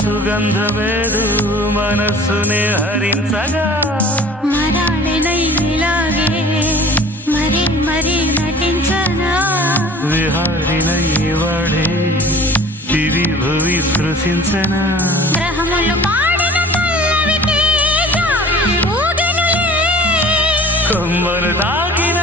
సుగంధమేదు మనస్సునే హరించగా మరాళినైలాగే మరీ మరీ నటించనా విహారినై వాడే దివి భువి స్పృశించనా గ్రహములు పాడిన పల్లవికి జాబిలి ఊగెనులే కొమ్మను తాకిన